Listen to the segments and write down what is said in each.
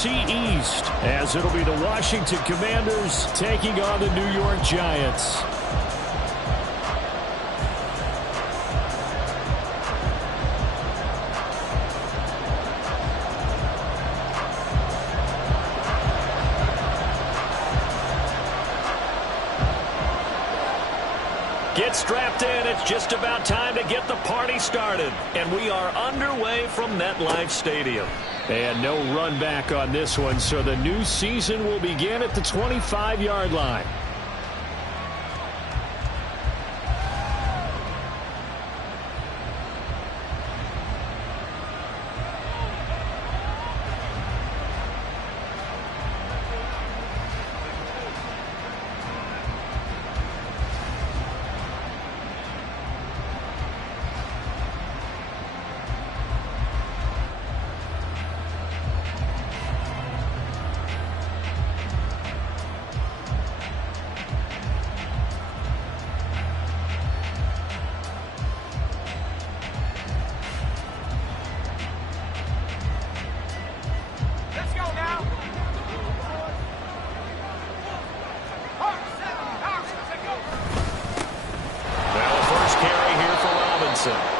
NFC East, as it'll be the Washington Commanders taking on the New York Giants. Get strapped in. It's just about time to get the party started. And we are underway from MetLife Stadium. And no run back on this one, so the new season will begin at the 25-yard line.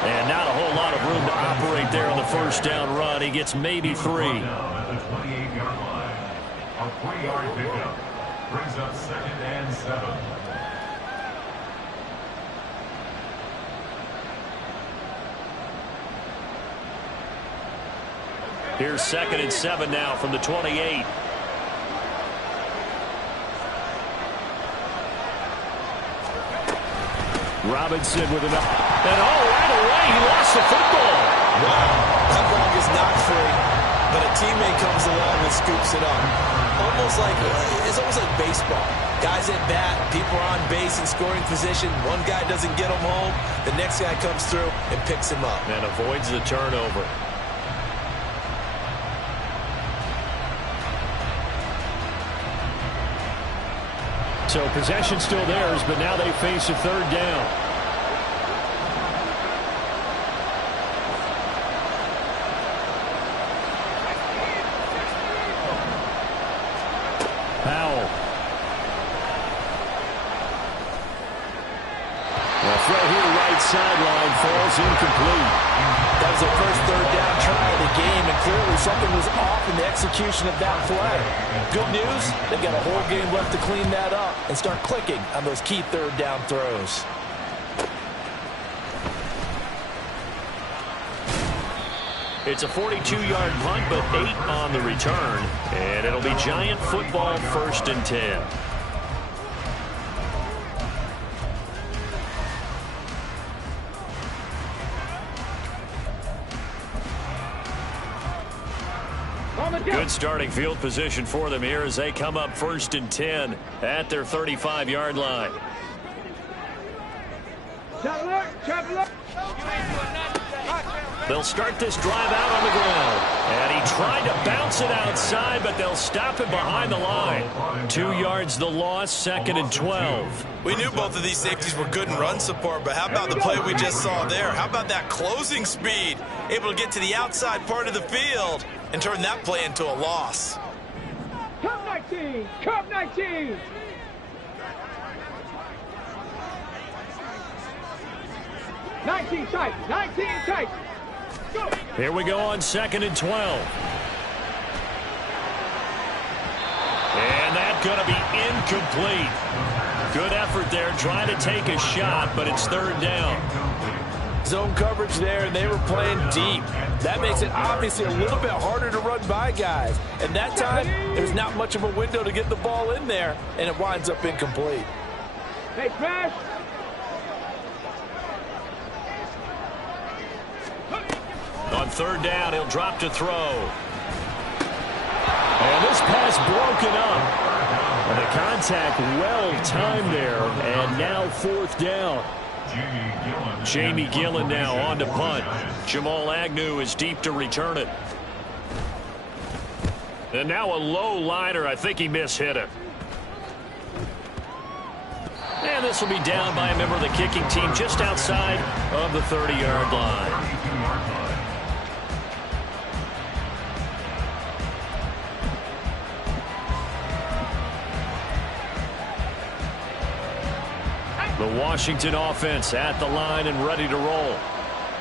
And not a whole lot of room to operate there on the first down run. He gets maybe 3. At the 28-yard line, a 3-yard pickup brings up 2nd and 7. Here's 2nd and 7 now from the 28. Robinson with an up. And right away, he lost the football. Wow, that ball is not free, but a teammate comes along and scoops it up. It's almost like baseball. Guys at bat, people are on base in scoring position. One guy doesn't get him home. The next guy comes through and picks him up. And avoids the turnover. So possession still theirs, but now they face a 3rd down. Powell. The throw here right sideline falls incomplete. That was their first 3rd down try of the game, and clearly something was off in the execution of that play. Good news, they've got a whole game left to clean that up and start clicking on those key 3rd down throws. It's a 42-yard punt, but 8 on the return. And it'll be Giant football, 1st and 10. Good starting field position for them here as they come up 1st and 10 at their 35-yard line. They'll start this drive out on the ground. And he tried to bounce it outside, but they'll stop him behind the line. 2 yards the loss, 2nd and 12. We knew both of these safeties were good in run support, but how about the play we just saw there? How about that closing speed? Able to get to the outside part of the field and turn that play into a loss. Cup 19! Cup 19! Nineteen tight. Go. Here we go on 2nd and 12. And that's going to be incomplete. Good effort there, trying to take a shot, but it's 3rd down. Zone coverage there, and they were playing deep. That makes it obviously a little bit harder to run by guys. And that time, there's not much of a window to get the ball in there, and it winds up incomplete. Hey, Crash. On 3rd down, he'll drop to throw. And this pass broken up. And the contact well-timed there, and now 4th down. Jamie Gillen now on to punt. Jamal Agnew is deep to return it. And now a low liner. I think he mishit it. And this will be down by a member of the kicking team just outside of the 30-yard line. The Washington offense at the line and ready to roll.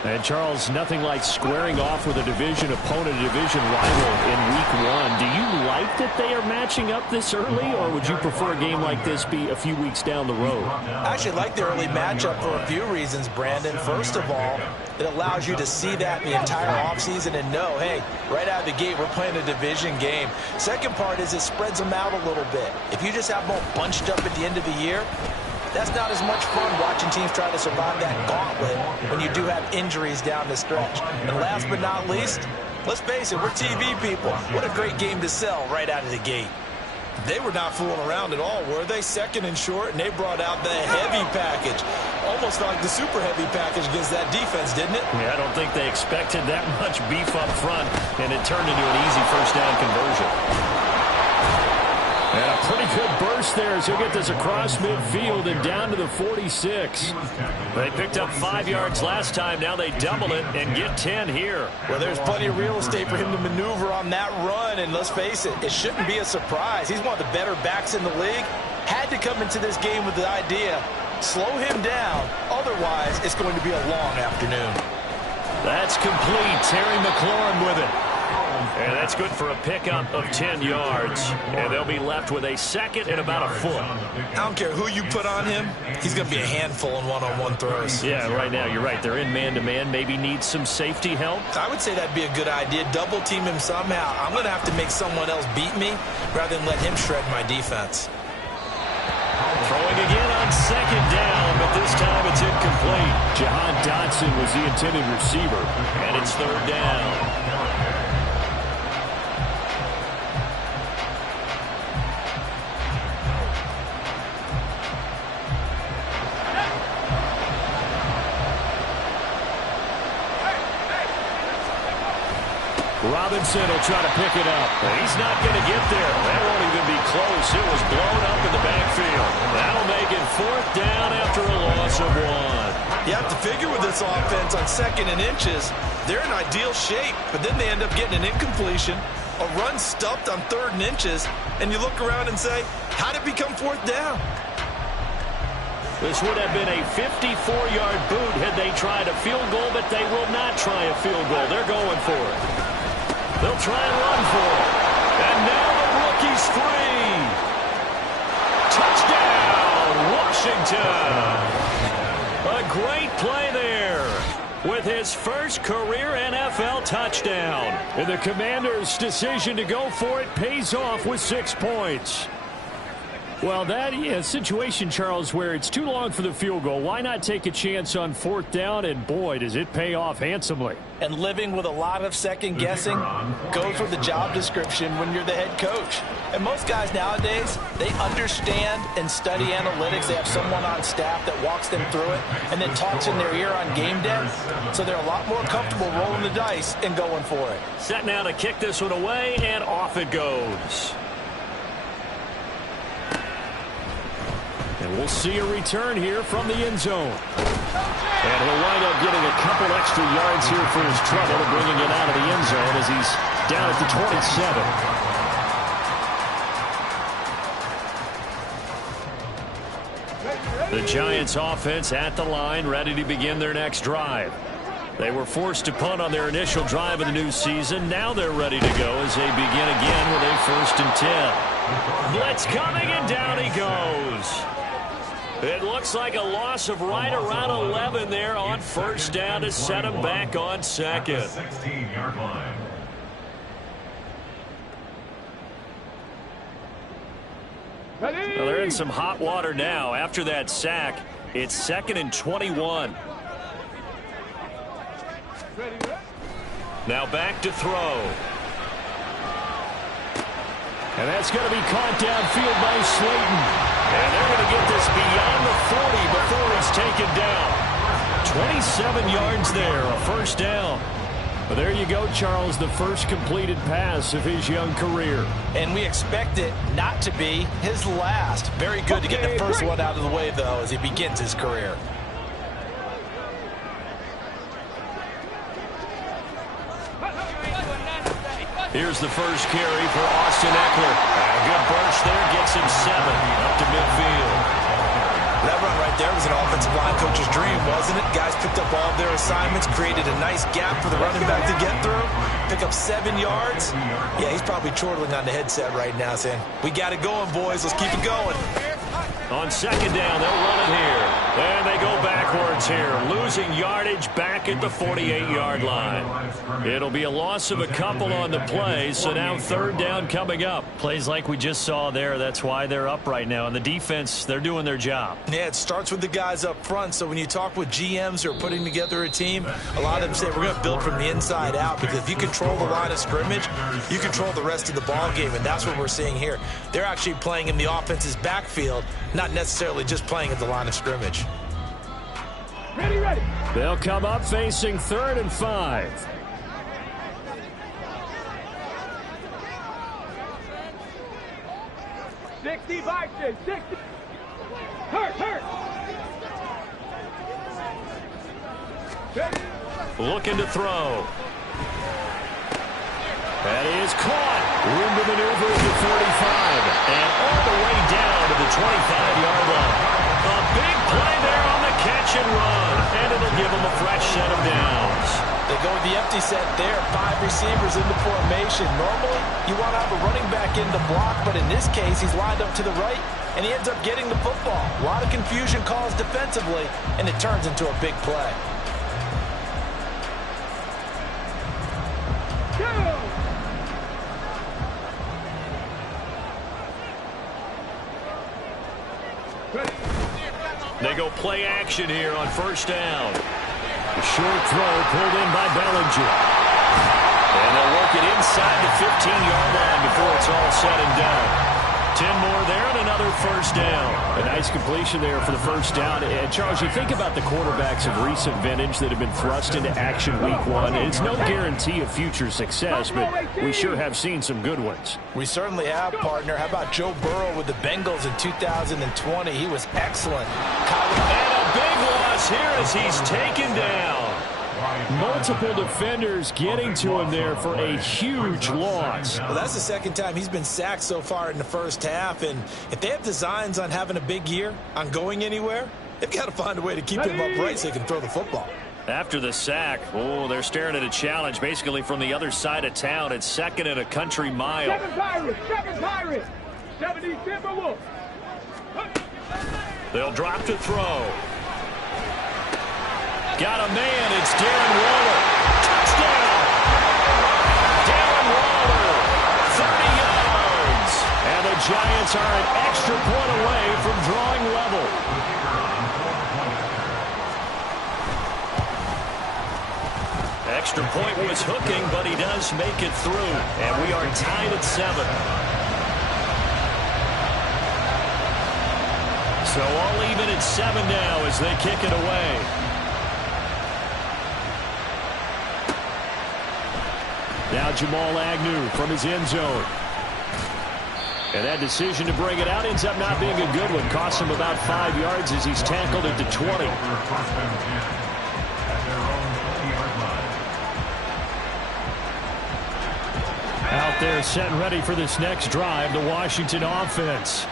And, Charles, nothing like squaring off with a division opponent, a division rival in Week 1. Do you like that they are matching up this early, or would you prefer a game like this be a few weeks down the road? I actually like the early matchup for a few reasons, Brandon. First of all, it allows you to see that the entire offseason and know, hey, right out of the gate, we're playing a division game. Second part is it spreads them out a little bit. If you just have them all bunched up at the end of the year, that's not as much fun watching teams try to survive that gauntlet when you do have injuries down the stretch. And last but not least, let's face it, we're TV people. What a great game to sell right out of the gate. They were not fooling around at all, were they? Second and short, and they brought out the heavy package. Almost like the super heavy package against that defense, didn't it? Yeah, I don't think they expected that much beef up front, and it turned into an easy first down conversion. And a pretty good burst there as he'll get this across midfield and down to the 46. They picked up 5 yards last time. Now they double it and get 10 here. Well, there's plenty of real estate for him to maneuver on that run. And let's face it, it shouldn't be a surprise. He's one of the better backs in the league. Had to come into this game with the idea, slow him down. Otherwise, it's going to be a long afternoon. That's complete. Terry McLaurin with it. And that's good for a pickup of 10 yards. And they'll be left with a second and about a foot. I don't care who you put on him. He's going to be a handful in one-on-one throws. Yeah, right now you're right. They're in man-to-man. Maybe needs some safety help. I would say that'd be a good idea. Double team him somehow. I'm going to have to make someone else beat me rather than let him shred my defense. Throwing again on second down, but this time it's incomplete. Jahan Dotson was the intended receiver, and it's third down. Robinson will try to pick it up. He's not going to get there. That won't even be close. It was blown up in the backfield. That'll make it fourth down after a loss of 1. You have to figure with this offense on second and inches, they're in ideal shape, but then they end up getting an incompletion, a run stuffed on third and inches, and you look around and say, how did it become fourth down? This would have been a 54-yard boot had they tried a field goal, but they will not try a field goal. They're going for it. They'll try and run for it. And now the rookie's free. Touchdown, Washington. A great play there with his first career NFL touchdown. And the Commanders' decision to go for it pays off with 6 points. Well, that is a situation, Charles, where it's too long for the field goal. Why not take a chance on fourth down? And, boy, does it pay off handsomely. And living with a lot of second guessing goes with the job description when you're the head coach. And most guys nowadays, they understand and study analytics. They have someone on staff that walks them through it and then talks in their ear on game day. So they're a lot more comfortable rolling the dice and going for it. Set now to kick this one away, and off it goes. And we'll see a return here from the end zone. And he'll wind up getting a couple extra yards here for his trouble and bringing it out of the end zone as he's down at the 27. The Giants offense at the line, ready to begin their next drive. They were forced to punt on their initial drive of the new season. Now they're ready to go as they begin again with a 1st and 10. Blitz coming, and down he goes. It looks like a loss of right around 11 there on first down to set him back on second. 16-yard line. Well, they're in some hot water now. After that sack, it's 2nd and 21. Now back to throw. And that's going to be caught downfield by Slayton. And they're going to get this beyond the 40 before it's taken down. 27 yards there, a first down. Well, there you go, Charles, the first completed pass of his young career. And we expect it not to be his last. Very good to get the first one out of the way, though, as he begins his career. Here's the first carry for Austin Eckler. A good burst there, gets him 7 up to midfield. That run right there was an offensive line coach's dream, wasn't it? Guys picked up all their assignments, created a nice gap for the running back to get through, pick up 7 yards. Yeah, he's probably chortling on the headset right now saying, we got it going, boys. Let's keep it going. On second down, they'll run it here. And they go backwards here, losing yardage back at the 48-yard line. It'll be a loss of a couple on the play, so now third down coming up. Plays like we just saw there, that's why they're up right now. And the defense, they're doing their job. Yeah, it starts with the guys up front, so when you talk with GMs who are putting together a team, a lot of them say we're going to build from the inside out, because if you control the line of scrimmage, you control the rest of the ball game, and that's what we're seeing here. They're actually playing in the offense's backfield, not necessarily just playing at the line of scrimmage. Ready. They'll come up facing 3rd and 5. Sixty Vikings, 60. Hurt. Ready. Looking to throw. That is caught. Room to maneuver at the 45. And all the way down to the 25-yard line. A big play there on the catch and run. And it'll give them a fresh set of downs. They go with the empty set there. 5 receivers in the formation. Normally, you want to have a running back in the block, but in this case, he's lined up to the right, and he ends up getting the football. A lot of confusion caused defensively, and it turns into a big play. They go play action here on first down. A short throw pulled in by Bellinger. And they'll work it inside the 15-yard line before it's all said and done. 10 more there and another first down. A nice completion there for the first down. And Charles, you think about the quarterbacks of recent vintage that have been thrust into action week 1. It's no guarantee of future success, but we sure have seen some good ones. We certainly have, partner. How about Joe Burrow with the Bengals in 2020? He was excellent. And a big loss here as he's taken down. Multiple defenders getting to him there for a huge loss. Well, that's the second time he's been sacked so far in the first half, and if they have designs on having a big year, on going anywhere, they've got to find a way to keep him upright so he can throw the football. After the sack, they're staring at a challenge basically from the other side of town. It's 2nd and a country mile. 7 Pirates, 70 Timberwolves. They'll drop to throw. Got a man, it's Darren Waller. Touchdown! Darren Waller, 30 yards. And the Giants are an extra point away from drawing level. Extra point was hooking, but he does make it through. And we are tied at 7. So all even at 7 now as they kick it away. Now Jamal Agnew from his end zone. And that decision to bring it out ends up not being a good one. Costs him about 5 yards as he's tackled at the 20. Out there set and ready for this next drive, the Washington offense.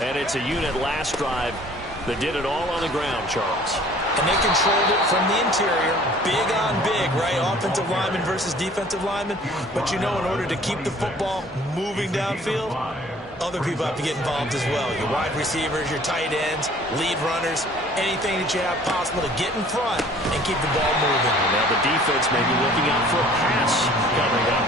And it's a unit last drive that did it all on the ground, Charles. And they controlled it from the interior, big on big, right? Offensive lineman versus defensive lineman. But you know, in order to keep the football moving downfield, other people have to get involved as well. Your wide receivers, your tight ends, lead runners, anything that you have possible to get in front and keep the ball moving. Now the defense may be looking out for a pass coming up.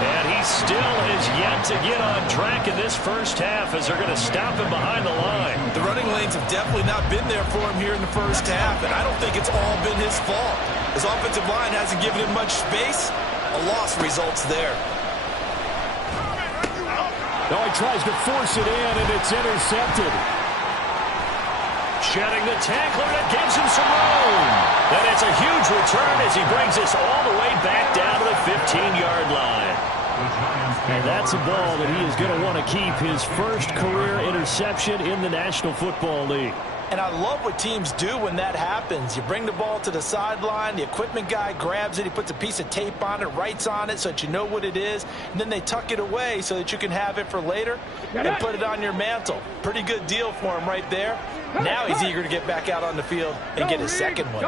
And he still has yet to get on track in this first half as they're going to stop him behind the line. The running lanes have definitely not been there for him here in the first half, and I don't think it's all been his fault. His offensive line hasn't given him much space. A loss results there. Now he tries to force it in, and it's intercepted. Shedding the tackler that gives him some room. And it's a huge return as he brings us all the way back down to the 15-yard line. And that's a ball that he is going to want to keep, his first career interception in the National Football League. And I love what teams do when that happens. You bring the ball to the sideline, the equipment guy grabs it, he puts a piece of tape on it, writes on it so that you know what it is, and then they tuck it away so that you can have it for later and put it on your mantle. Pretty good deal for him right there. Now he's eager to get back out on the field and get his second one.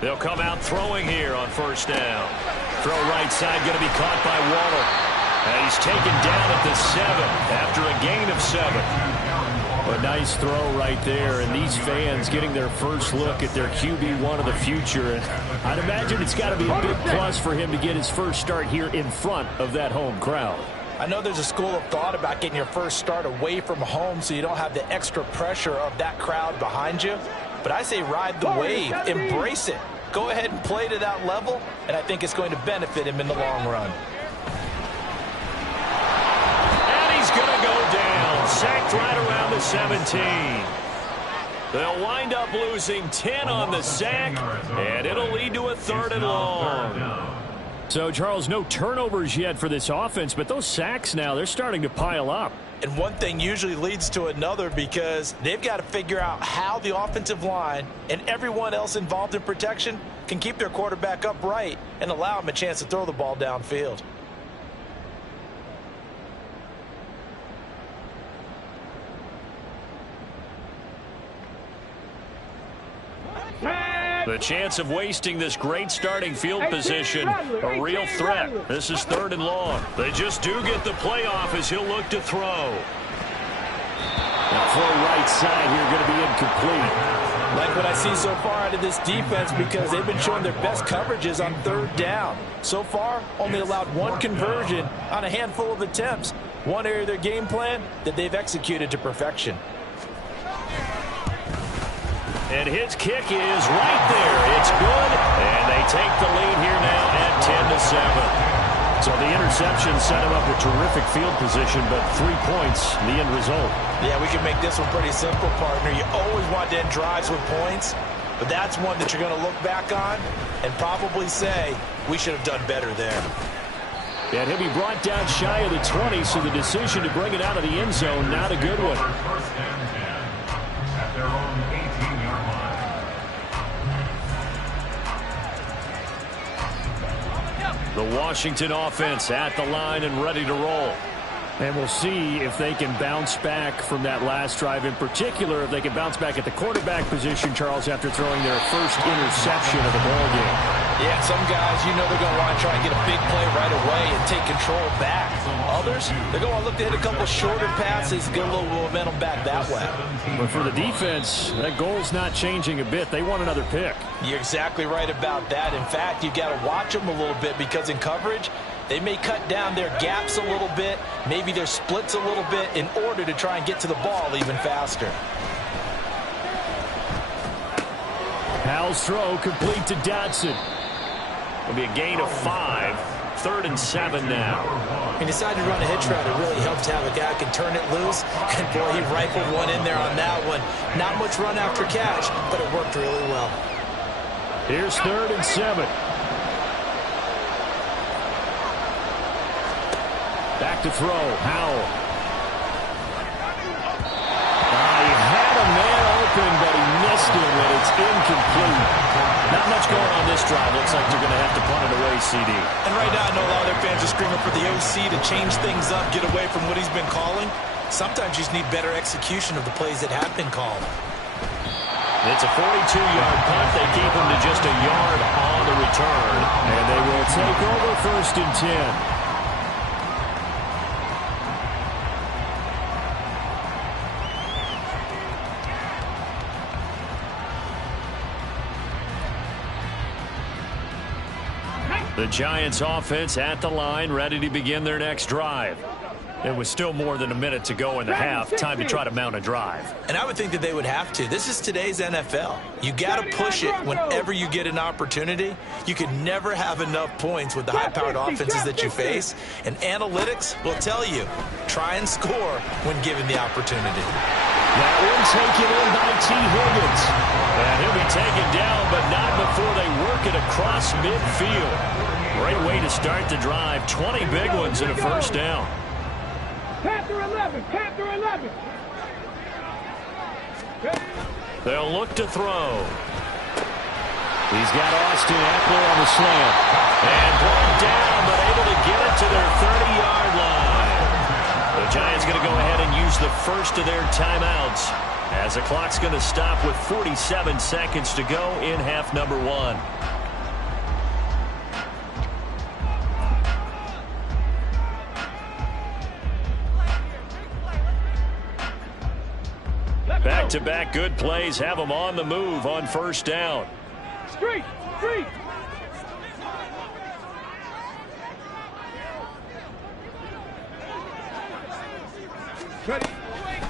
They'll come out throwing here on first down. Throw right side, going to be caught by Waddle. And he's taken down at the 7 after a gain of 7. A nice throw right there, and these fans getting their first look at their QB1 of the future. And I'd imagine it's got to be a big plus for him to get his first start here in front of that home crowd. I know there's a school of thought about getting your first start away from home so you don't have the extra pressure of that crowd behind you. But I say ride the wave, embrace it. Go ahead and play to that level, and I think it's going to benefit him in the long run. Sacked right around the 17. They'll wind up losing 10 on the sack, and it'll lead to a 3rd and long. So, Charles, no turnovers yet for this offense, but those sacks now, they're starting to pile up. And one thing usually leads to another because they've got to figure out how the offensive line and everyone else involved in protection can keep their quarterback upright and allow him a chance to throw the ball downfield. The chance of wasting this great starting field position, a real threat. This is 3rd and long. They just do get the playoff as he'll look to throw. Now throw right side here, going to be incomplete. Like what I see so far out of this defense because they've been showing their best coverages on 3rd down. So far, only allowed 1 conversion on a handful of attempts. One area of their game plan that they've executed to perfection. And his kick is right there. It's good, and they take the lead here now at 10-7. So the interception set him up with terrific field position, but 3 points, the end result. Yeah, we can make this one pretty simple, partner. You always want to end drives with points, but that's one that you're going to look back on and probably say, we should have done better there. And he'll be brought down shy of the 20, so the decision to bring it out of the end zone, not a good one. First and 10 at their own 18-yard line. The Washington offense at the line and ready to roll. And we'll see if they can bounce back from that last drive. In particular, if they can bounce back at the quarterback position, Charles, after throwing their first interception of the ball game. Yeah, some guys, you know they're going to want to try and get a big play right away and take control back. Others, they're going to look to hit a couple shorter passes, get a little momentum back that way. But for the defense, that goal's not changing a bit. They want another pick. You're exactly right about that. In fact, you got to watch them a little bit because in coverage, they may cut down their gaps a little bit, maybe their splits a little bit in order to try and get to the ball even faster. Powell's throw complete to Dotson. It'll be a gain of 5. 3rd and 7 now. He decided to run a hitch route. It really helps to have a guy who can turn it loose. And boy, he rifled one in there on that one. Not much run after catch, but it worked really well. Here's 3rd and 7. Back to throw. Howell. He had a man open, but he missed him, and it's incomplete. Not much going on this drive. Looks like they're going to have to punt it away, CD. And right now, I know a lot of their fans are screaming for the OC to change things up, get away from what he's been calling. Sometimes you just need better execution of the plays that have been called. It's a 42-yard punt. They keep him to just a yard on the return, and they will take over 1st and 10. The Giants offense at the line, ready to begin their next drive. It was still more than a minute to go in the half. Time to try to mount a drive. And I would think that they would have to. This is today's NFL. You got to push it whenever you get an opportunity. You can never have enough points with the high-powered offenses that you face. And analytics will tell you, try and score when given the opportunity. That one taken in by T. Higgins. And he'll be taken down, but not before they work it across midfield. Great way to start the drive. 20 big ones and a first down. Panther 11, Panther 11. They'll look to throw. He's got Austin Eckler on the slant. And brought down, but able to get it to their 30-yard line. The Giants going to go ahead and use the first of their timeouts, as the clock's going to stop with 47 seconds to go in half number 1. Back-to-back good plays have them on the move on first down. Street!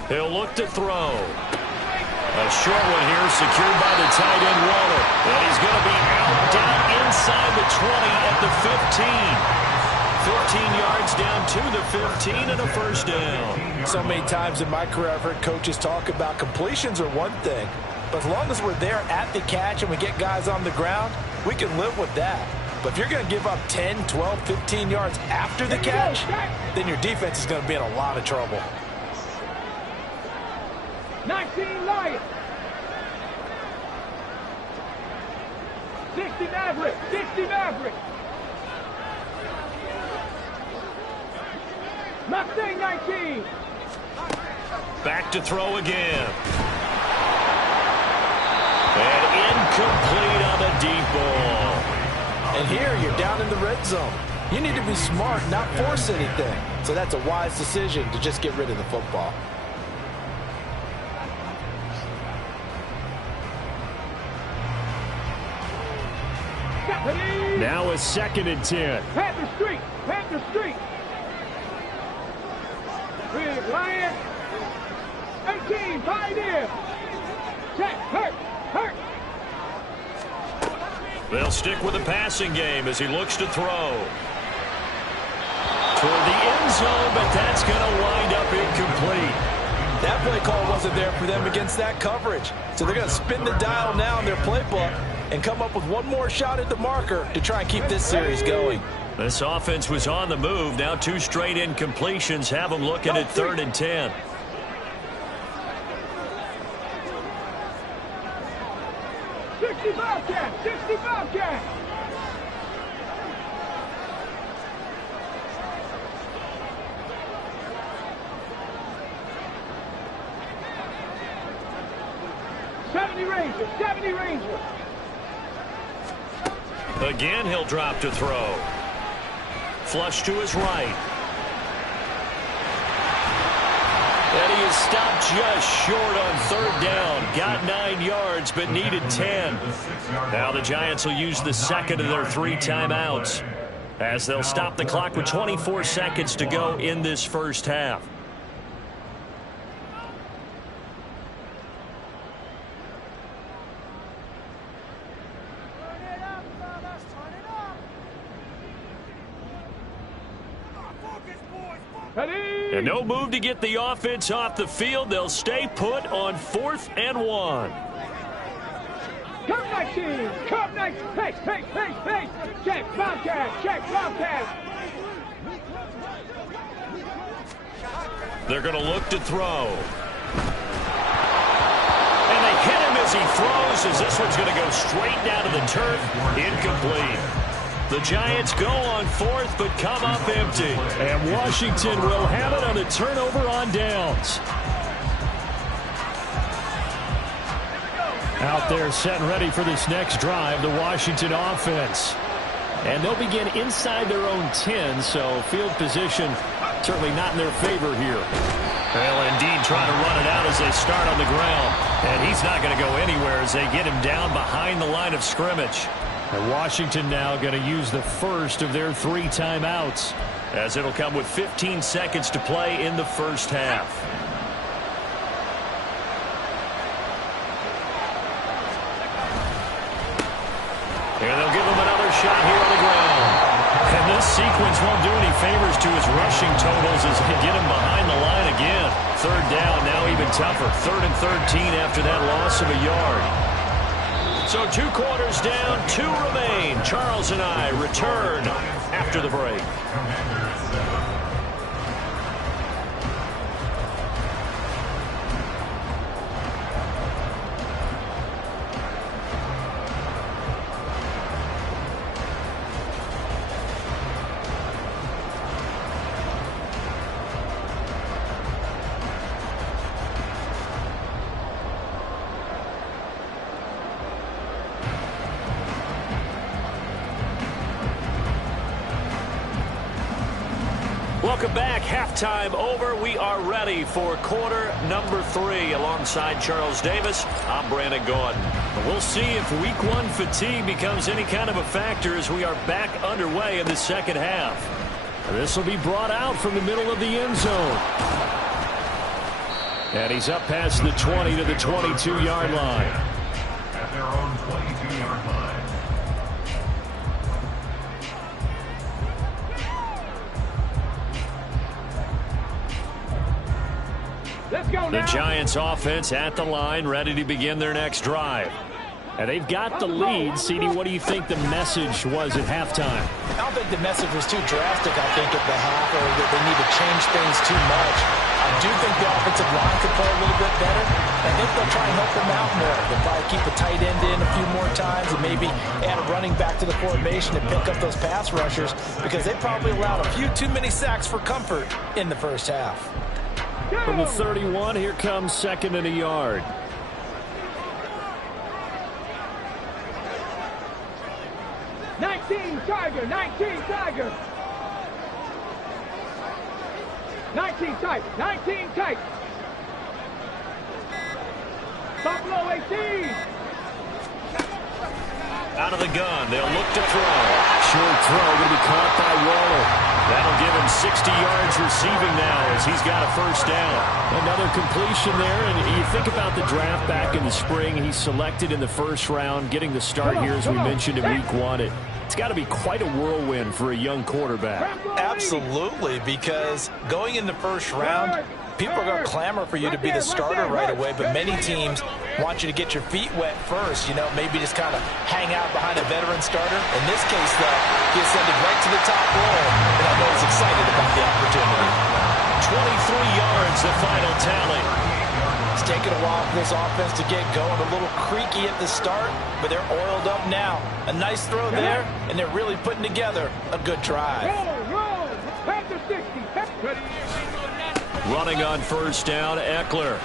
He'll look to throw. A short one here, secured by the tight end Waller. And he's going to be out down inside the 20 at the 15. 15 yards down to the 15 and a first down. So many times in my career I've heard coaches talk about completions are one thing, but as long as we're there at the catch and we get guys on the ground, we can live with that. But if you're going to give up 10, 12, 15 yards after the catch, then your defense is going to be in a lot of trouble. 19 Lions. 60 Maverick. 60 Maverick. Mustang 19. Back to throw again. And incomplete on the deep ball. And here you're down in the red zone. You need to be smart, not force anything. So that's a wise decision to just get rid of the football. Now a 2nd and 10. Panther Street. Panther Street. Big Lion. 18. Pioneer. Check. Hurt. They'll stick with the passing game as he looks to throw. Toward the end zone, but that's going to wind up incomplete. That play call wasn't there for them against that coverage. So they're going to spin the dial now in their playbook and come up with one more shot at the marker to try and keep this series going. This offense was on the move. Now 2 straight incompletions have them looking at 3rd and 10. Bobcat. 60 Bobcat. Ranger. 70 Ranger. Again, he'll drop to throw. Flush to his right. And he is stopped just short on 3rd down. Got 9 yards, but needed 10. Now the Giants will use the 2nd of their 3 timeouts, as they'll stop the clock with 24 seconds to go in this first half. And no move to get the offense off the field. They'll stay put on 4th and 1. Come 19. Come 19. Pace. Check Bobcat. Check Bobcat. They're going to look to throw. And they hit him as he throws, as this one's going to go straight down to the turf. Incomplete. The Giants go on 4th, but come up empty. And Washington will have it on a turnover on downs. Out there set and ready for this next drive, the Washington offense. And they'll begin inside their own 10, so field position certainly not in their favor here. They'll indeed try to run it out as they start on the ground. And he's not going to go anywhere as they get him down behind the line of scrimmage. And Washington now going to use the first of their 3 timeouts, as it'll come with 15 seconds to play in the first half. And they'll give him another shot here on the ground. And this sequence won't do any favors to his rushing totals as they get him behind the line again. 3rd down, now even tougher. 3rd and 13 after that loss of a yard. So 2 quarters down, 2 remain. Charles and I return after the break. Welcome back. Halftime over. We are ready for quarter number 3. Alongside Charles Davis, I'm Brandon Gordon. We'll see if week 1 fatigue becomes any kind of a factor as we are back underway in the second half. This will be brought out from the middle of the end zone. And he's up past the 20 to the 22-yard line. At their own 22-yard line. Let's go now. The Giants offense at the line, ready to begin their next drive. And they've got the lead. CD, what do you think the message was at halftime? I don't think the message was too drastic, I think, at the half, or that they need to change things too much. I do think the offensive line could play a little bit better. I think they'll try and help them out more. They'll probably keep a tight end in a few more times and maybe add a running back to the formation and pick up those pass rushers because they probably allowed a few too many sacks for comfort in the first half. From the 31, here comes 2nd and a yard. Tiger, 19 Tiger. 19 tight, 19 tight. Buffalo 18. Out of the gun, they'll look to throw. Short throw, going to be caught by Waller. That'll give him 60 yards receiving now as he's got a first down. Another completion there, and you think about the draft back in the spring. He's selected in the first round, getting the start here as we mentioned in week 1. It's got to be quite a whirlwind for a young quarterback. Absolutely, because going in the first round, people are going to clamor for you to be the starter right away, but many teams want you to get your feet wet first, you know, maybe just kind of hang out behind a veteran starter. In this case, though, he ascended right to the top roll, and I know he's excited about the opportunity. 23 yards, the final tally. It's taken a while for this offense to get going, a little creaky at the start, but they're oiled up now. A nice throw there, and they're really putting together a good drive. Roll. Panther 60. Running on first down, Eckler.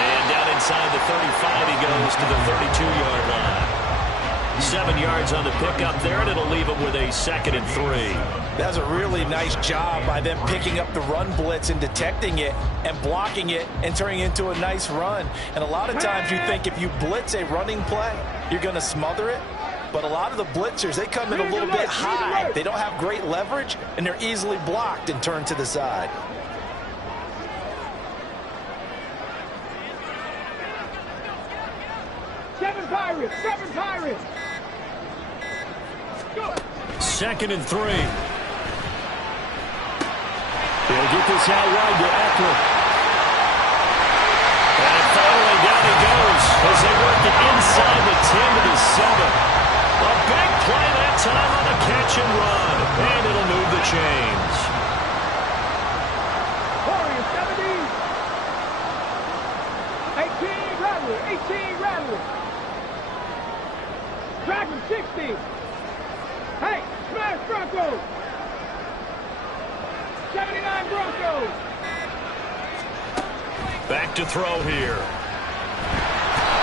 And down inside the 35, he goes to the 32-yard line. 7 yards on the pickup there, and it'll leave him with a 2nd and 3. That's a really nice job by them picking up the run blitz and detecting it and blocking it and turning it into a nice run. And a lot of times you think if you blitz a running play, you're going to smother it. But a lot of the blitzers, they come in a little bit high. They don't have great leverage, and they're easily blocked and turned to the side. Seven Pirates. Go. 2nd and 3. They'll get this out wide to Eckler. And finally down he goes as they work it inside the 10 to the 7. A big play that time on a catch and run. And it'll move the chains. Warriors 70. 18 Rattler. Dragon 60. Hey, smash Broncos. 79 Broncos. Back to throw here.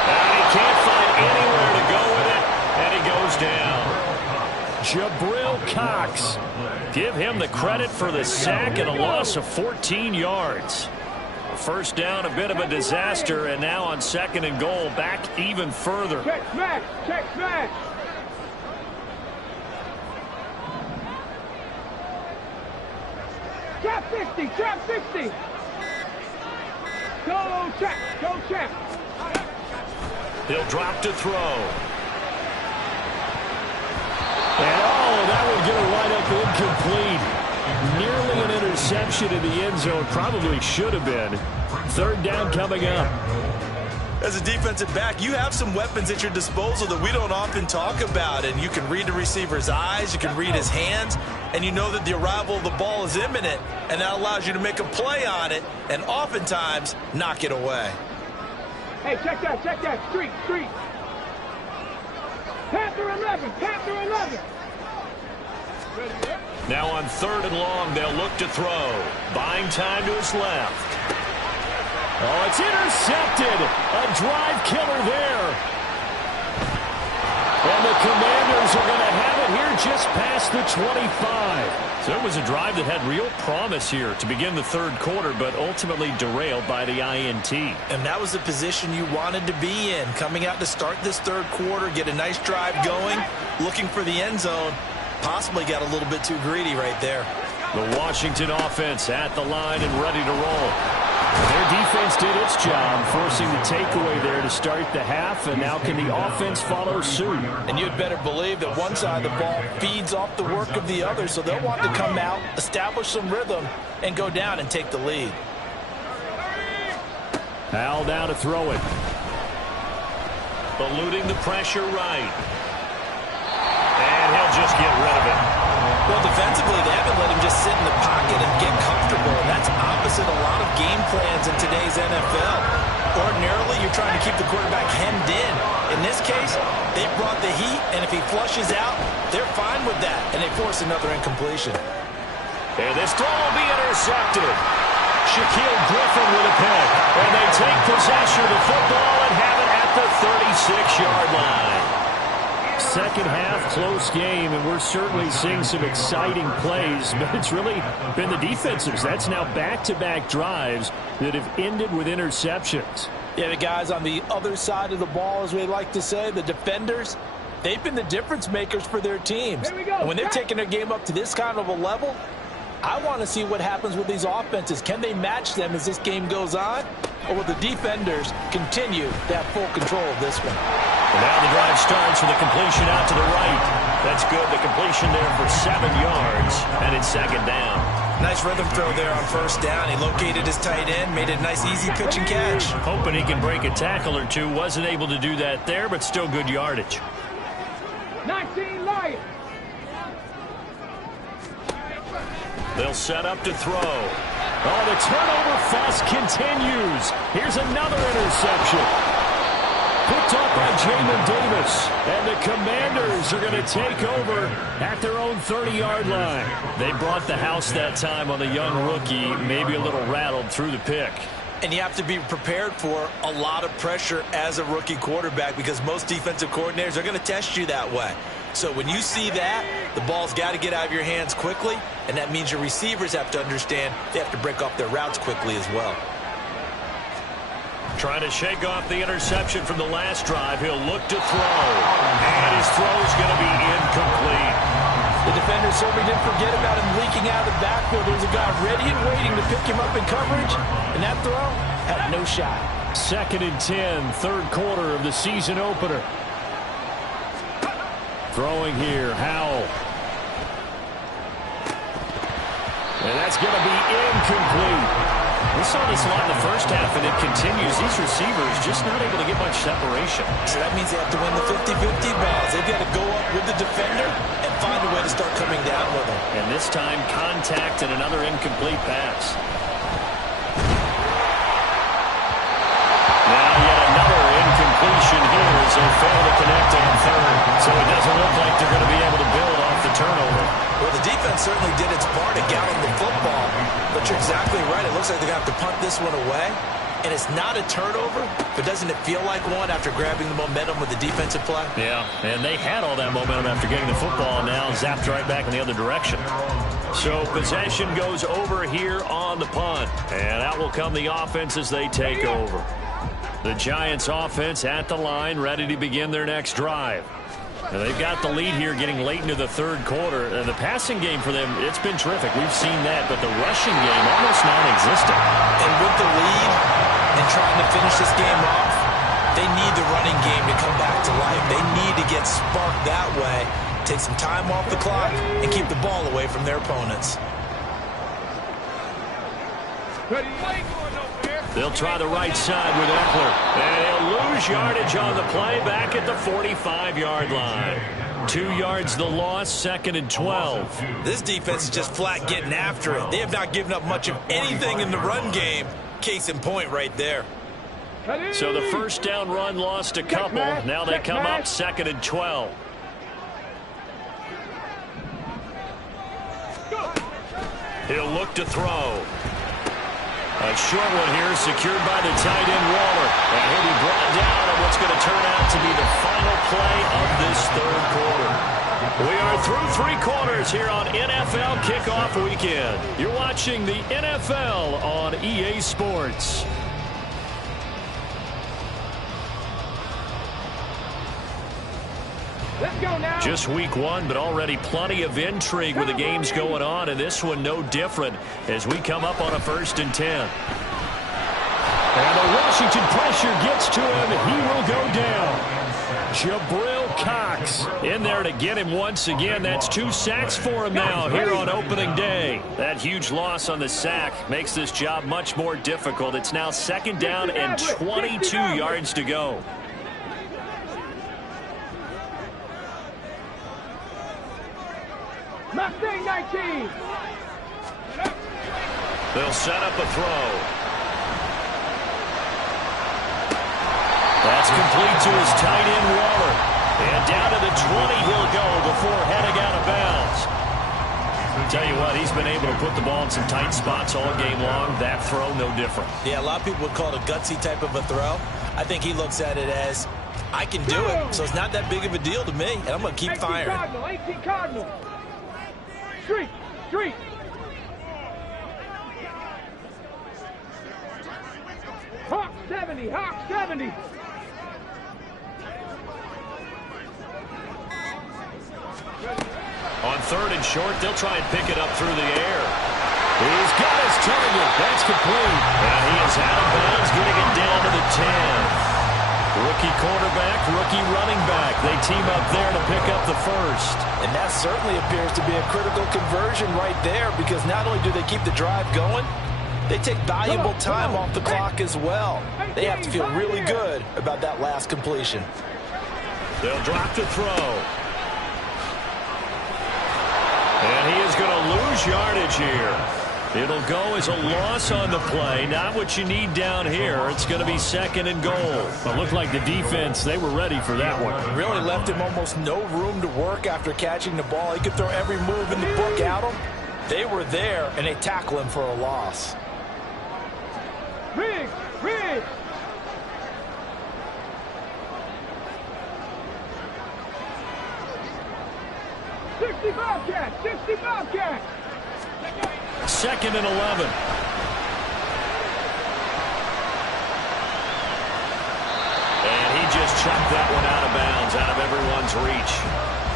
And he can't find anywhere to go with it. And he goes down. Jabril Cox. Give him the credit for the sack and a loss of 14 yards. First down, a bit of a disaster, and now on 2nd and goal, back even further. Check smash. Trap 60. Go check. He'll drop to throw. And that would get a wide up incomplete. Nearly an interception in the end zone. Probably should have been. 3rd down coming up. As a defensive back, you have some weapons at your disposal that we don't often talk about. And you can read the receiver's eyes, you can read his hands, and you know that the arrival of the ball is imminent. And that allows you to make a play on it and oftentimes knock it away. Hey, check that. Street. Panther 11. Now on 3rd and long, they'll look to throw. Buying time to his left. Oh, it's intercepted. A drive killer there. And the Commanders are going to have it get here just past the 25. So it was a drive that had real promise here to begin the third quarter, but ultimately derailed by the INT. And that was the position you wanted to be in, coming out to start this third quarter, get a nice drive going, looking for the end zone. Possibly got a little bit too greedy right there. The Washington offense at the line and ready to roll. Their defense did its job, forcing the takeaway there to start the half, and now can the offense follow suit? And you'd better believe that one side of the ball feeds off the work of the other, so they'll want to come out, establish some rhythm, and go down and take the lead. Al now to throw it. Eluding the pressure right. And he'll just get rid of it. Well, defensively, they haven't let him just sit in the pocket and get comfortable, and that's opposite a lot of game plans in today's NFL. Ordinarily, you're trying to keep the quarterback hemmed in. In this case, they brought the heat, and if he flushes out, they're fine with that, and they force another incompletion. And this throw will be intercepted. Shaquille Griffin with a pick, and they take possession of the football and have it at the 36-yard line. Second half, close game, and we're certainly seeing some exciting plays, but it's really been the defensives. That's now back-to-back drives that have ended with interceptions. Yeah, the guys on the other side of the ball, as we like to say, the defenders, they've been the difference makers for their teams. Here we go. And when they're taking their game up to this kind of a level, I want to see what happens with these offenses. Can they match them as this game goes on? Or will the defenders continue to have full control of this one? And now the drive starts with a completion out to the right. That's good. The completion there for 7 yards, and it's second down. Nice rhythm throw there on first down. He located his tight end, made it a nice easy pitch and catch. Hoping he can break a tackle or two. Wasn't able to do that there, but still good yardage. 19 Lions. They'll set up to throw. Oh, the turnover fest continues. Here's another interception. Picked up by Jamin Davis. And the Commanders are going to take over at their own 30-yard line. They brought the house that time on the young rookie, maybe a little rattled through the pick. And you have to be prepared for a lot of pressure as a rookie quarterback because most defensive coordinators are going to test you that way. So when you see that, the ball's got to get out of your hands quickly, and that means your receivers have to understand they have to break off their routes quickly as well. Trying to shake off the interception from the last drive. He'll look to throw. And his throw's going to be incomplete. The defender certainly didn't forget about him leaking out of the backfield. There's a guy ready and waiting to pick him up in coverage, and that throw had no shot. 2nd and 10, third quarter of the season opener. Throwing here, Howell. And that's going to be incomplete. We saw this a lot in the first half, and it continues. These receivers just not able to get much separation. So that means they have to win the 50-50 balls. They've got to go up with the defender and find a way to start coming down with him. And this time, contact and another incomplete pass. Now yet another incompletion here as they fail to connect on third. So it doesn't look like they're going to be able to build off the turnover. Well, the defense certainly did its part to gallop the football, but you're exactly right. It looks like they're going to have to punt this one away, and it's not a turnover, but doesn't it feel like one after grabbing the momentum with the defensive play? Yeah, and they had all that momentum after getting the football, now zapped right back in the other direction. So possession goes over here on the punt, and out will come the offense as they take over. The Giants offense at the line, ready to begin their next drive. And they've got the lead here getting late into the third quarter. And the passing game for them, it's been terrific. We've seen that, but the rushing game almost non-existent. And with the lead and trying to finish this game off, they need the running game to come back to life. They need to get sparked that way, take some time off the clock, and keep the ball away from their opponents. They'll try the right side with Eckler. And he'll lose yardage on the play back at the 45-yard line. 2 yards the loss, 2nd and 12. This defense is just flat getting after it. They have not given up much of anything in the run game. Case in point right there. So the first down run lost a couple. Now they come up 2nd and 12. He'll look to throw. A short one here secured by the tight end Waller. And he'll be brought down on what's going to turn out to be the final play of this third quarter. We are through 3 quarters here on NFL Kickoff Weekend. You're watching the NFL on EA Sports. Let's go now. Just week 1, but already plenty of intrigue with the games going on, and this one no different as we come up on a 1st and 10. And the Washington pressure gets to him. He will go down. Jabril Cox in there to get him once again. That's 2 sacks for him now here on opening day. That huge loss on the sack makes this job much more difficult. It's now 2nd down and 22 yards to go. Mustang 19. They'll set up a throw. That's complete to his tight end, Waller. And down to the 20 he'll go before heading out of bounds. Tell you what, he's been able to put the ball in some tight spots all game long. That throw, no different. Yeah, a lot of people would call it a gutsy type of a throw. I think he looks at it as, I can do it, so it's not that big of a deal to me, and I'm going to keep firing. 18 Cardinal. Street. Hawk 70. On 3rd and short, they'll try and pick it up through the air. He's got his target. That's complete. And he is out of bounds, getting it down to the 10. Rookie quarterback, rookie running back. They team up there to pick up the 1st. And that certainly appears to be a critical conversion right there, because not only do they keep the drive going, they take valuable time off the clock as well. They have to feel really good about that last completion. They'll drop the throw. And he is going to lose yardage here. It'll go as a loss on the play. Not what you need down here. It's going to be 2nd and goal. It looked like the defense, they were ready for that one. Really left him almost no room to work after catching the ball. He could throw every move in the book at him. They were there, and they tackle him for a loss. Riggs. 65 catch. 2nd and 11. And he just chucked that one out of bounds, out of everyone's reach.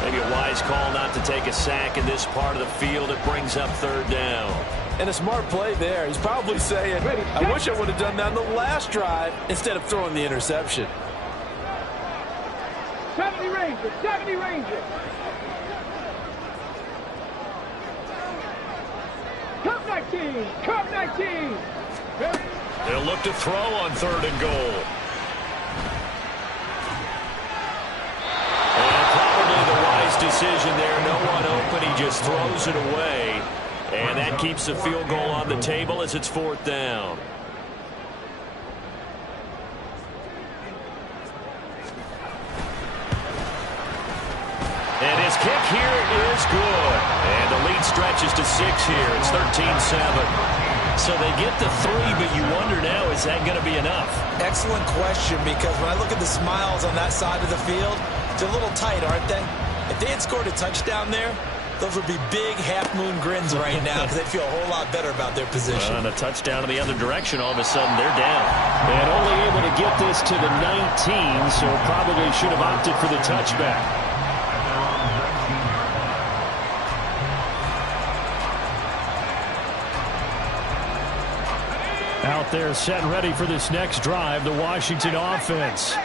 Maybe a wise call not to take a sack in this part of the field. It brings up 3rd down. And a smart play there. He's probably saying, I wish I would have done that on the last drive instead of throwing the interception. 70 Rangers. Cup 19. They'll look to throw on 3rd and goal. And probably the wise decision there. No one open. He just throws it away. And that keeps the field goal on the table as it's 4th down. And his kick here is good. And the lead stretches to 6 here. It's 13-7. So they get the 3, but you wonder now, is that going to be enough? Excellent question, because when I look at the smiles on that side of the field, they're a little tight, aren't they? If they had scored a touchdown there, those would be big half-moon grins right now, because they'd feel a whole lot better about their position. And a touchdown in the other direction, all of a sudden they're down. And only able to get this to the 19, so probably should have opted for the touchback. Out there set and ready for this next drive, the Washington offense.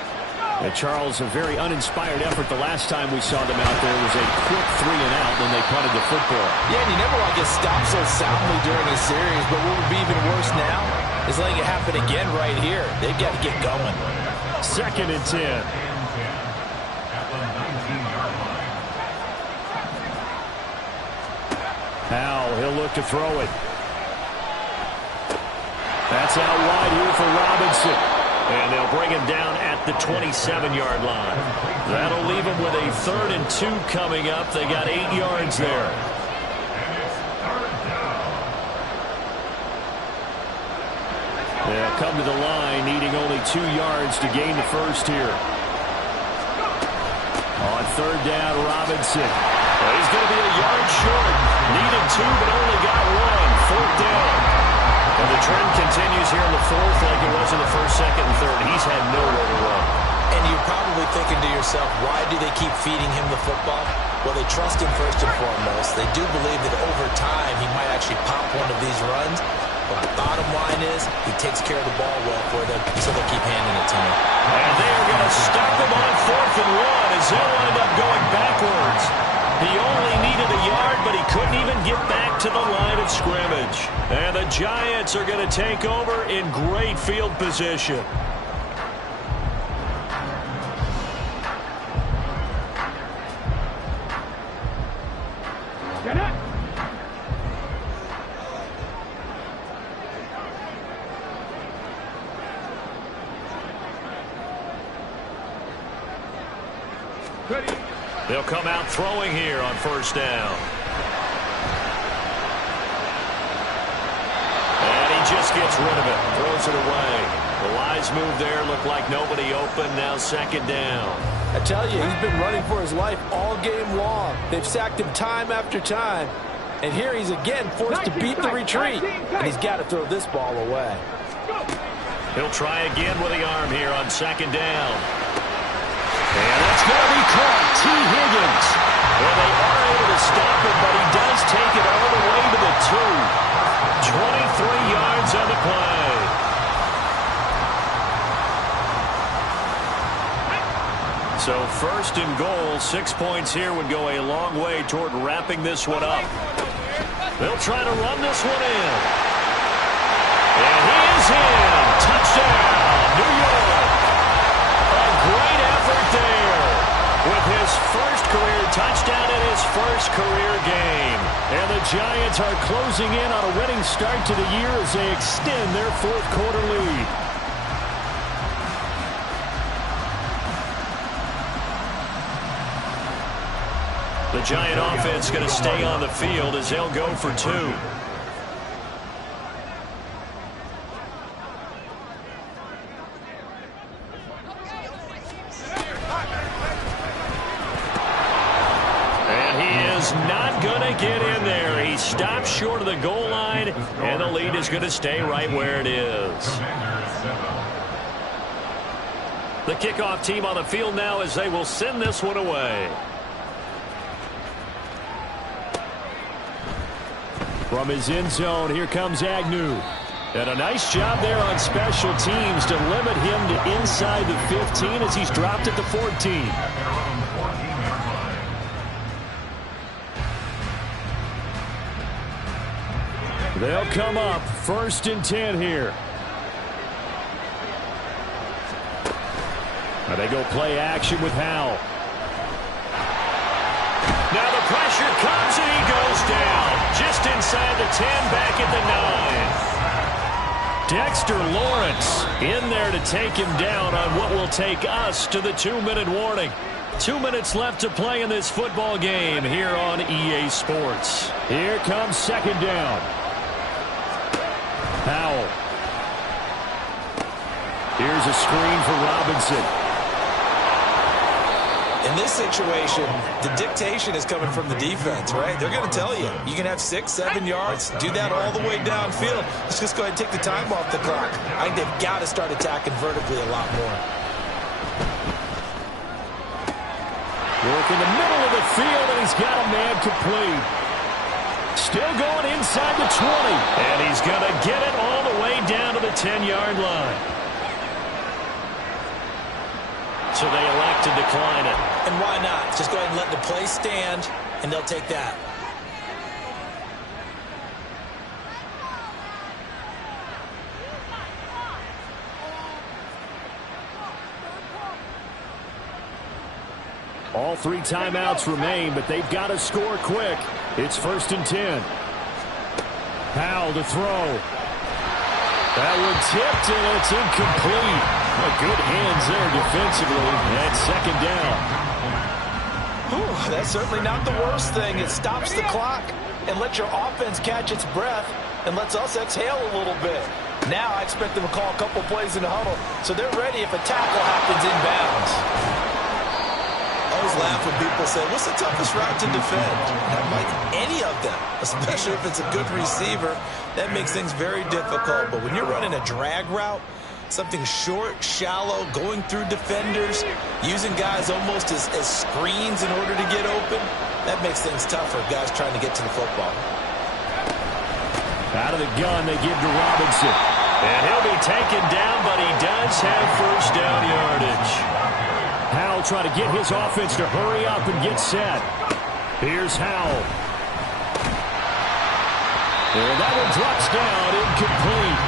And Charles, a very uninspired effort the last time we saw them out there was a quick 3-and-out when they punted the football. Yeah, and you never want to get stopped so soundly during a series, but what would be even worse now is letting it happen again right here. They've got to get going. 2nd and 10. Powell, he'll look to throw it. That's out wide here for Robinson. And they'll bring him down at the 27-yard line. That'll leave him with a 3rd and 2 coming up. They got 8 yards there. They'll come to the line, needing only 2 yards to gain the 1st here. On third down, Robinson. Well, he's going to be a yard short. Needed 2, but only got 1. Fourth down. And the trend continues here in the fourth like it was in the first, second, and third. He's had nowhere to run. And you're probably thinking to yourself, why do they keep feeding him the football? Well, they trust him first and foremost. They do believe that over time he might actually pop one of these runs. But the bottom line is he takes care of the ball well for them, so they'll keep handing it to him. And they are going to stop him on 4th and 1 as they'll end up going backwards. He only needed a yard, but he couldn't even get back to the line of scrimmage. And the Giants are going to take over in great field position. Get up. Ready. They'll come out throwing here on first down. And he just gets rid of it. Throws it away. The Lions move there. Looked like nobody open. Now second down. I tell you, he's been running for his life all game long. They've sacked him time after time. And here he's again forced to beat the retreat. And he's got to throw this ball away. He'll try again with the arm here on second down. And that's going to be caught. T. Higgins. Well, they are able to stop it, but he does take it all the way to the 2. 23 yards on the play. So first and goal, 6 points here would go a long way toward wrapping this one up. They'll try to run this one in. And he is in. Touchdown, New York. A great effort there with his first career touchdown in his first career game. And the Giants are closing in on a winning start to the year as they extend their fourth quarter lead. The Giant offense going to stay on the field as they'll go for 2. And he is not going to get in there. He stops short of the goal line, and the lead is going to stay right where it is. The kickoff team on the field now as they will send this one away. From his end zone, here comes Agnew. And a nice job there on special teams to limit him to inside the 15 as he's dropped at the 14. They'll come up 1st and 10 here. Now they go play action with Howell. Now the pressure comes and he goes down. Just inside the 10, back at the 9. Dexter Lawrence in there to take him down on what will take us to the 2-minute warning. 2 minutes left to play in this football game here on EA Sports. Here comes second down. Howell. Here's a screen for Robinson. In this situation, the dictation is coming from the defense, right? They're going to tell you, you can have 6, 7 yards, do that all the way downfield. Let's just go ahead and take the time off the clock. I think they've got to start attacking vertically a lot more. Work in the middle of the field, and he's got a man complete. Still going inside the 20. And he's going to get it all the way down to the 10-yard line. So they elect to decline it. And why not? Just go ahead and let the play stand, and they'll take that. All 3 timeouts remain, but they've got to score quick. It's 1st and 10. Howell to throw. That one tipped, and it's incomplete. Well, good hands there defensively. And second down. Whew, that's certainly not the worst thing. It stops the clock and lets your offense catch its breath and lets us exhale a little bit. Now I expect them to call a couple plays in the huddle so they're ready if a tackle happens inbounds. always laugh when people say, what's the toughest route to defend? And I'm like, any of them, especially if it's a good receiver. That makes things very difficult. But when you're running a drag route, something short, shallow, going through defenders, using guys almost as screens in order to get open, that makes things tough for guys trying to get to the football. Out of the gun, they give to Robinson. And he'll be taken down, but he does have first down yardage. Howell trying to get his offense to hurry up and get set. Here's Howell. And that one drops down, incomplete.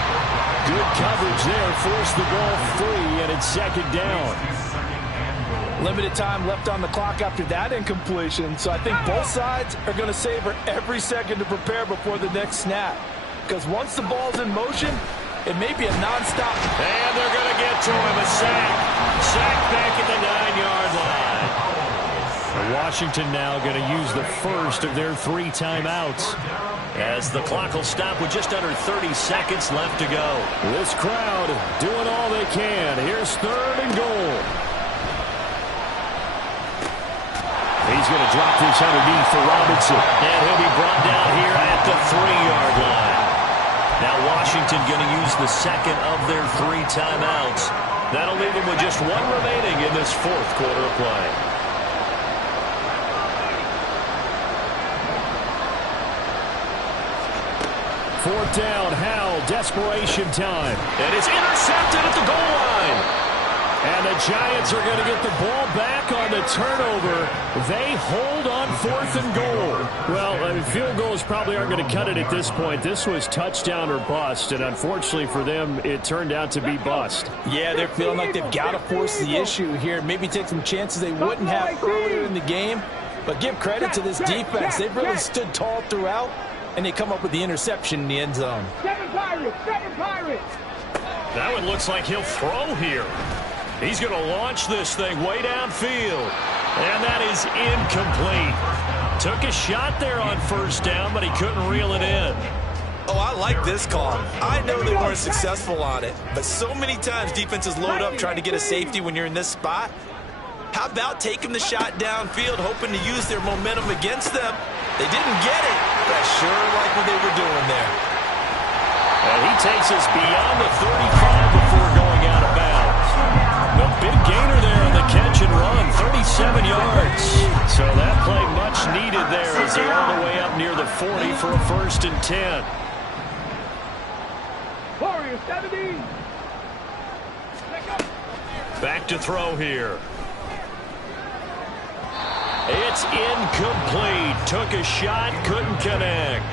Good coverage there, forced the ball free, and it's second down. Limited time left on the clock after that incompletion, so I think both sides are going to savor every second to prepare before the next snap. Because once the ball's in motion, it may be a nonstop. And they're going to get to him, a sack. Sack back at the 9-yard line. Washington now going to use the first of their 3 timeouts, as the clock will stop with just under 30 seconds left to go. This crowd doing all they can. Here's 3rd and goal. He's going to drop this underneath for Robinson. And he'll be brought down here at the 3-yard line. Now Washington going to use the second of their 3 timeouts. That'll leave them with just 1 remaining in this 4th quarter of play. Fourth down, Howell, desperation time. And it's intercepted at the goal line. And the Giants are going to get the ball back on the turnover. They hold on 4th and goal. Well, field goals probably aren't going to cut it at this point. This was touchdown or bust, and unfortunately for them, it turned out to be bust. Yeah, they're feeling like they've got to force the issue here. Maybe take some chances they wouldn't have earlier in the game. But give credit to this defense. They've really stood tall throughout, and they come up with the interception in the end zone. 7 Pirates, 7 Pirates. That one looks like he'll throw here. He's going to launch this thing way downfield. And that is incomplete. Took a shot there on first down, but he couldn't reel it in. Oh, I like this call. I know they weren't successful on it, but so many times defenses load up trying to get a safety when you're in this spot. How about taking the shot downfield, hoping to use their momentum against them? They didn't get it, but I sure like what they were doing there. And he takes us beyond the 35 before going out of bounds. A big gainer there on the catch and run, 37 yards. So that play much needed there as they're all the way up near the 40 for a 1st and 10. Warriors 70. Back to throw here. It's incomplete. Took a shot, couldn't connect.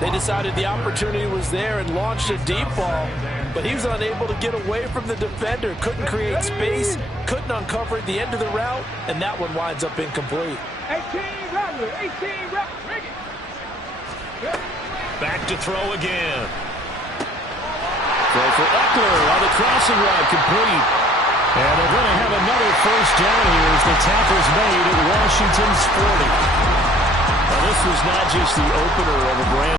They decided the opportunity was there and launched a deep ball, but he was unable to get away from the defender, couldn't create space, couldn't uncover the end of the route, and that one winds up incomplete. 18 Rattler, 18 Rattler. Back to throw again. Throw for Eckler on the crossing route, complete. And they're going to have another first down here as the tackle's made at Washington's 40. Now, this was not just the opener of a brand